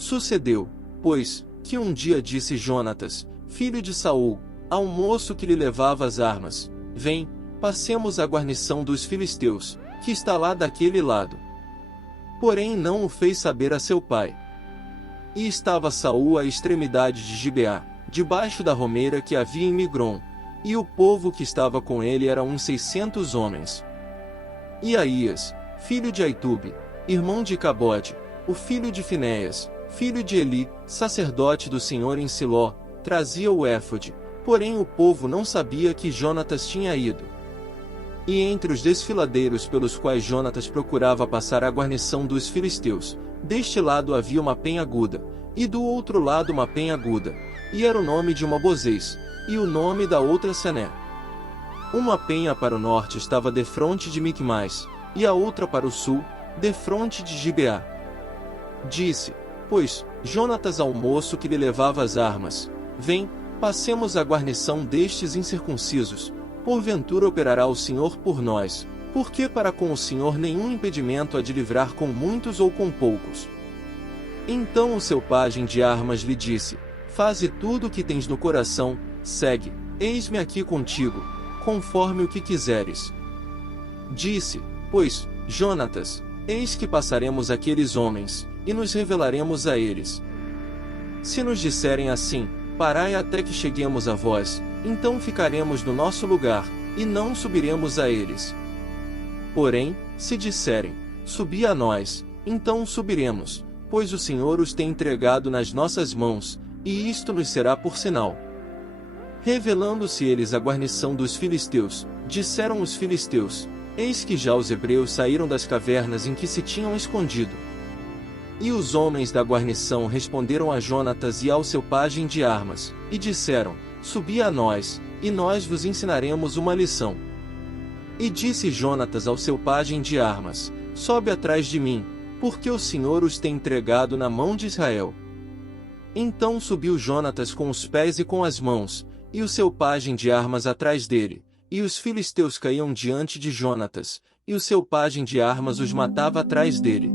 Sucedeu, pois, que um dia disse Jonatas, filho de Saul, ao moço que lhe levava as armas: Vem, passemos à guarnição dos filisteus, que está lá daquele lado. Porém não o fez saber a seu pai. E estava Saul à extremidade de Gibeá, debaixo da romeira que havia em Migron, e o povo que estava com ele era uns 600 homens. E Aías, filho de Aitube, irmão de Cabode, o filho de Finéias, filho de Eli, sacerdote do Senhor em Siló, trazia o éfode, porém o povo não sabia que Jonatas tinha ido. E entre os desfiladeiros pelos quais Jonatas procurava passar a guarnição dos filisteus, deste lado havia uma penha aguda, e do outro lado uma penha aguda, e era o nome de uma Bozez, e o nome da outra Sené. Uma penha para o norte estava defronte de Micmais, e a outra para o sul, defronte de Gibeá. Disse, pois, Jonatas ao moço que lhe levava as armas: Vem, passemos a guarnição destes incircuncisos, porventura operará o Senhor por nós, porque para com o Senhor nenhum impedimento há de livrar com muitos ou com poucos. Então o seu pajem de armas lhe disse: Faze tudo o que tens no coração, segue, eis-me aqui contigo, conforme o que quiseres. Disse, pois, Jonatas: Eis que passaremos aqueles homens, e nos revelaremos a eles. Se nos disserem assim: Parai até que cheguemos a vós, então ficaremos no nosso lugar, e não subiremos a eles. Porém, se disserem: Subi a nós, então subiremos, pois o Senhor os tem entregado nas nossas mãos, e isto nos será por sinal. Revelando-se eles à guarnição dos filisteus, disseram os filisteus: Eis que já os hebreus saíram das cavernas em que se tinham escondido. E os homens da guarnição responderam a Jonatas e ao seu pajem de armas, e disseram: Subi a nós, e nós vos ensinaremos uma lição. E disse Jonatas ao seu pajem de armas: Sobe atrás de mim, porque o Senhor os tem entregado na mão de Israel. Então subiu Jonatas com os pés e com as mãos, e o seu pajem de armas atrás dele, e os filisteus caíam diante de Jonatas, e o seu pajem de armas os matava atrás dele.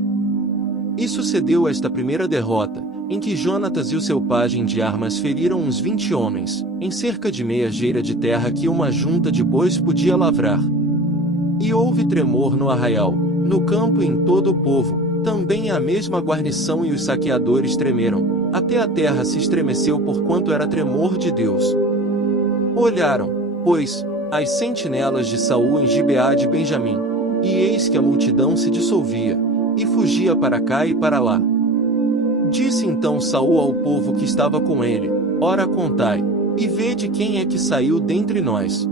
E sucedeu esta primeira derrota, em que Jonatas e o seu pajem de armas feriram uns 20 homens, em cerca de meia geira de terra que uma junta de bois podia lavrar. E houve tremor no arraial, no campo e em todo o povo, também a mesma guarnição e os saqueadores tremeram, até a terra se estremeceu porquanto era tremor de Deus. Olharam, pois, as sentinelas de Saul em Gibeá de Benjamim, e eis que a multidão se dissolvia, e fugia para cá e para lá. Disse então Saul ao povo que estava com ele: Ora contai, e vede quem é que saiu dentre nós.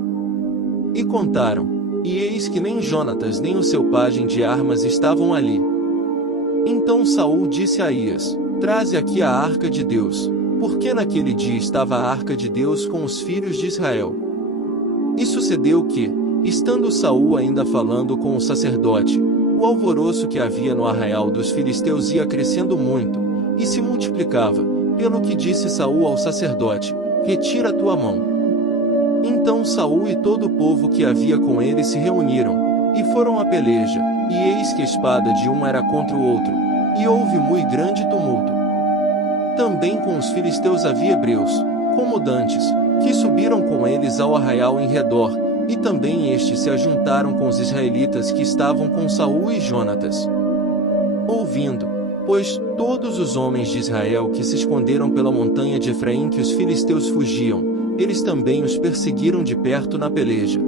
E contaram, e eis que nem Jonatas nem o seu pajem de armas estavam ali. Então Saul disse a Aías: Traze aqui a arca de Deus, porque naquele dia estava a arca de Deus com os filhos de Israel. E sucedeu que, estando Saul ainda falando com o sacerdote, o alvoroço que havia no arraial dos filisteus ia crescendo muito, e se multiplicava, pelo que disse Saul ao sacerdote: Retira a tua mão. Então Saul e todo o povo que havia com ele se reuniram, e foram à peleja, e eis que a espada de um era contra o outro, e houve muito grande tumulto. Também com os filisteus havia hebreus, como dantes, que subiram com eles ao arraial em redor, e também estes se ajuntaram com os israelitas que estavam com Saul e Jonatas. Ouvindo, pois, todos os homens de Israel que se esconderam pela montanha de Efraim que os filisteus fugiam, eles também os perseguiram de perto na peleja.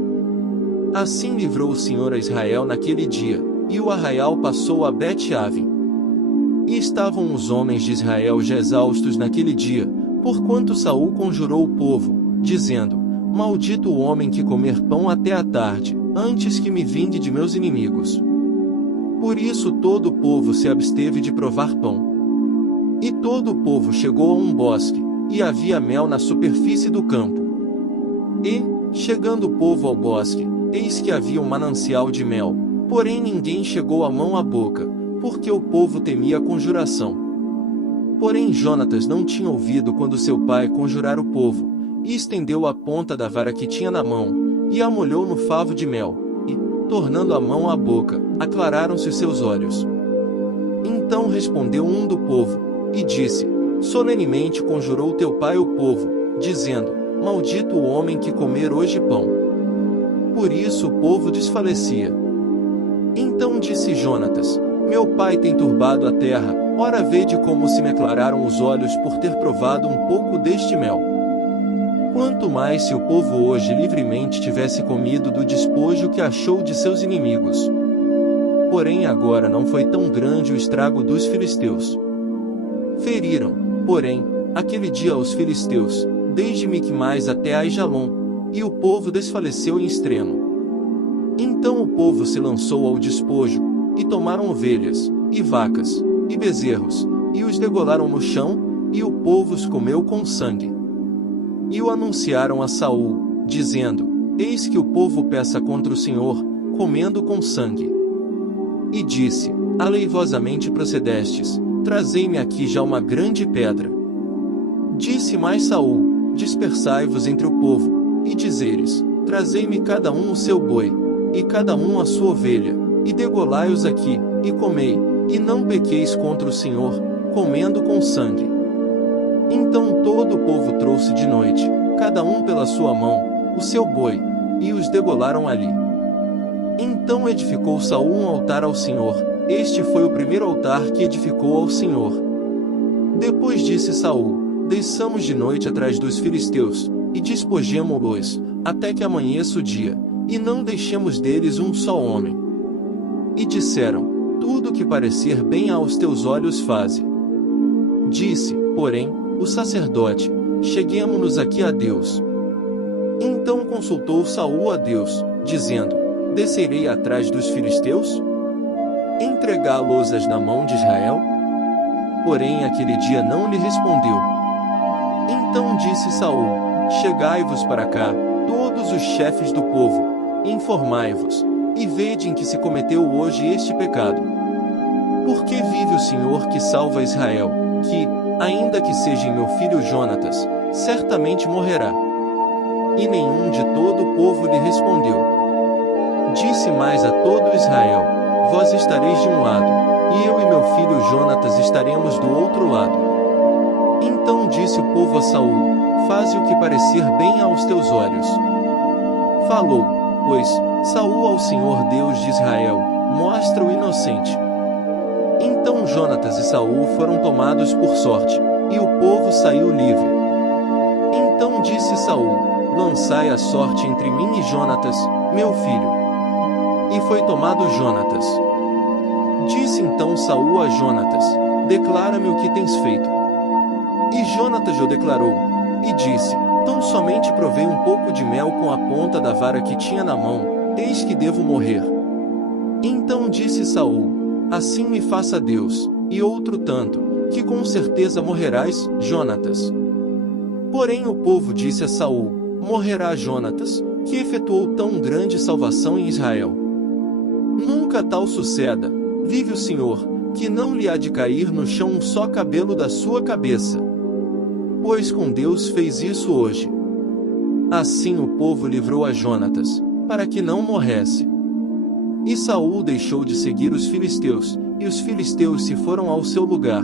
Assim livrou o Senhor a Israel naquele dia, e o arraial passou a Bet-Aven. E estavam os homens de Israel já exaustos naquele dia, porquanto Saul conjurou o povo, dizendo: Maldito o homem que comer pão até a tarde, antes que me vingue de meus inimigos. Por isso todo o povo se absteve de provar pão. E todo o povo chegou a um bosque, e havia mel na superfície do campo. E, chegando o povo ao bosque, eis que havia um manancial de mel, porém ninguém chegou a mão à boca, porque o povo temia a conjuração. Porém Jonatas não tinha ouvido quando seu pai conjurara o povo, e estendeu a ponta da vara que tinha na mão, e a molhou no favo de mel, e, tornando a mão à boca, aclararam-se os seus olhos. Então respondeu um do povo: e disse: solenemente conjurou teu pai o povo, dizendo: maldito o homem que comer hoje pão. Por isso o povo desfalecia. Então disse Jonatas: meu pai tem turbado a terra, ora vede como se me aclararam os olhos por ter provado um pouco deste mel. Quanto mais se o povo hoje livremente tivesse comido do despojo que achou de seus inimigos. Porém agora não foi tão grande o estrago dos filisteus. Feriram, porém, aquele dia os filisteus, desde Miquimais até Aijalon, e o povo desfaleceu em extremo. Então o povo se lançou ao despojo, e tomaram ovelhas, e vacas, e bezerros, e os degolaram no chão, e o povo os comeu com sangue. E o anunciaram a Saul, dizendo: eis que o povo peça contra o Senhor, comendo com sangue. E disse: aleivosamente procedestes, trazei-me aqui já uma grande pedra. Disse mais Saul: dispersai-vos entre o povo, e dizeres: trazei-me cada um o seu boi, e cada um a sua ovelha, e degolai-os aqui, e comei, e não pequeis contra o Senhor, comendo com sangue. Então todo o povo trouxe de noite, cada um pela sua mão, o seu boi, e os degolaram ali. Então edificou Saul um altar ao Senhor, este foi o primeiro altar que edificou ao Senhor. Depois disse Saul: desçamos de noite atrás dos filisteus, e despojemo-los, até que amanheça o dia, e não deixemos deles um só homem. E disseram: tudo que parecer bem aos teus olhos faze. Disse, porém, o sacerdote: cheguemo-nos aqui a Deus. Então consultou Saul a Deus, dizendo: descerei atrás dos filisteus? Entregá-los-as na mão de Israel? Porém aquele dia não lhe respondeu. Então disse Saul: chegai-vos para cá, todos os chefes do povo, informai-vos, e vede em que se cometeu hoje este pecado. Porque vive o Senhor que salva Israel, que, ainda que seja meu filho Jonatas, certamente morrerá. E nenhum de todo o povo lhe respondeu. Disse mais a todo Israel: vós estareis de um lado, e eu e meu filho Jonatas estaremos do outro lado. Então disse o povo a Saul: faze o que parecer bem aos teus olhos. Falou, pois, Saul ao Senhor Deus de Israel: mostra o inocente. Então Jonatas e Saul foram tomados por sorte, e o povo saiu livre. Então disse Saul: lançai a sorte entre mim e Jonatas, meu filho. E foi tomado Jonatas. Disse então Saul a Jonatas: declara-me o que tens feito. E Jonatas o declarou, e disse: tão somente provei um pouco de mel com a ponta da vara que tinha na mão, eis que devo morrer. Então disse Saul: assim me faça Deus, e outro tanto, que com certeza morrerás, Jonatas. Porém o povo disse a Saul: morrerá Jonatas, que efetuou tão grande salvação em Israel. Nunca tal suceda, vive o Senhor, que não lhe há de cair no chão um só cabelo da sua cabeça. Pois com Deus fez isso hoje. Assim o povo livrou a Jonatas, para que não morresse. E Saul deixou de seguir os filisteus, e os filisteus se foram ao seu lugar.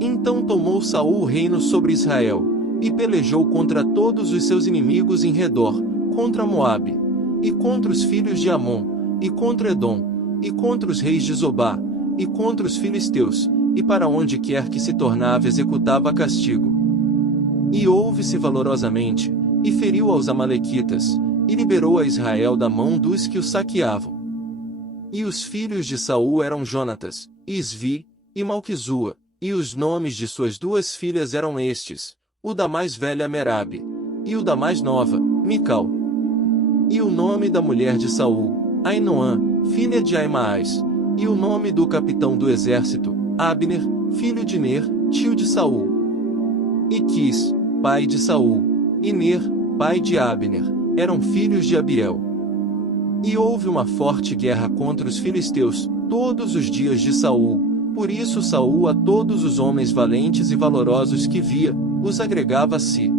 Então tomou Saul o reino sobre Israel, e pelejou contra todos os seus inimigos em redor, contra Moabe, e contra os filhos de Amon, e contra Edom, e contra os reis de Zobá, e contra os filisteus, e para onde quer que se tornava executava castigo. E houve-se valorosamente, e feriu aos amalequitas, e liberou a Israel da mão dos que o saqueavam. E os filhos de Saul eram Jonatas, Isvi, e Malquizua, e os nomes de suas duas filhas eram estes: o da mais velha Merabe, e o da mais nova, Mical. E o nome da mulher de Saul, Ainoã, filha de Aimaas, e o nome do capitão do exército, Abner, filho de Ner, tio de Saul. E Quis, pai de Saul, e Ner, pai de Abner, eram filhos de Abiel. E houve uma forte guerra contra os filisteus, todos os dias de Saul, por isso Saul a todos os homens valentes e valorosos que via, os agregava a si.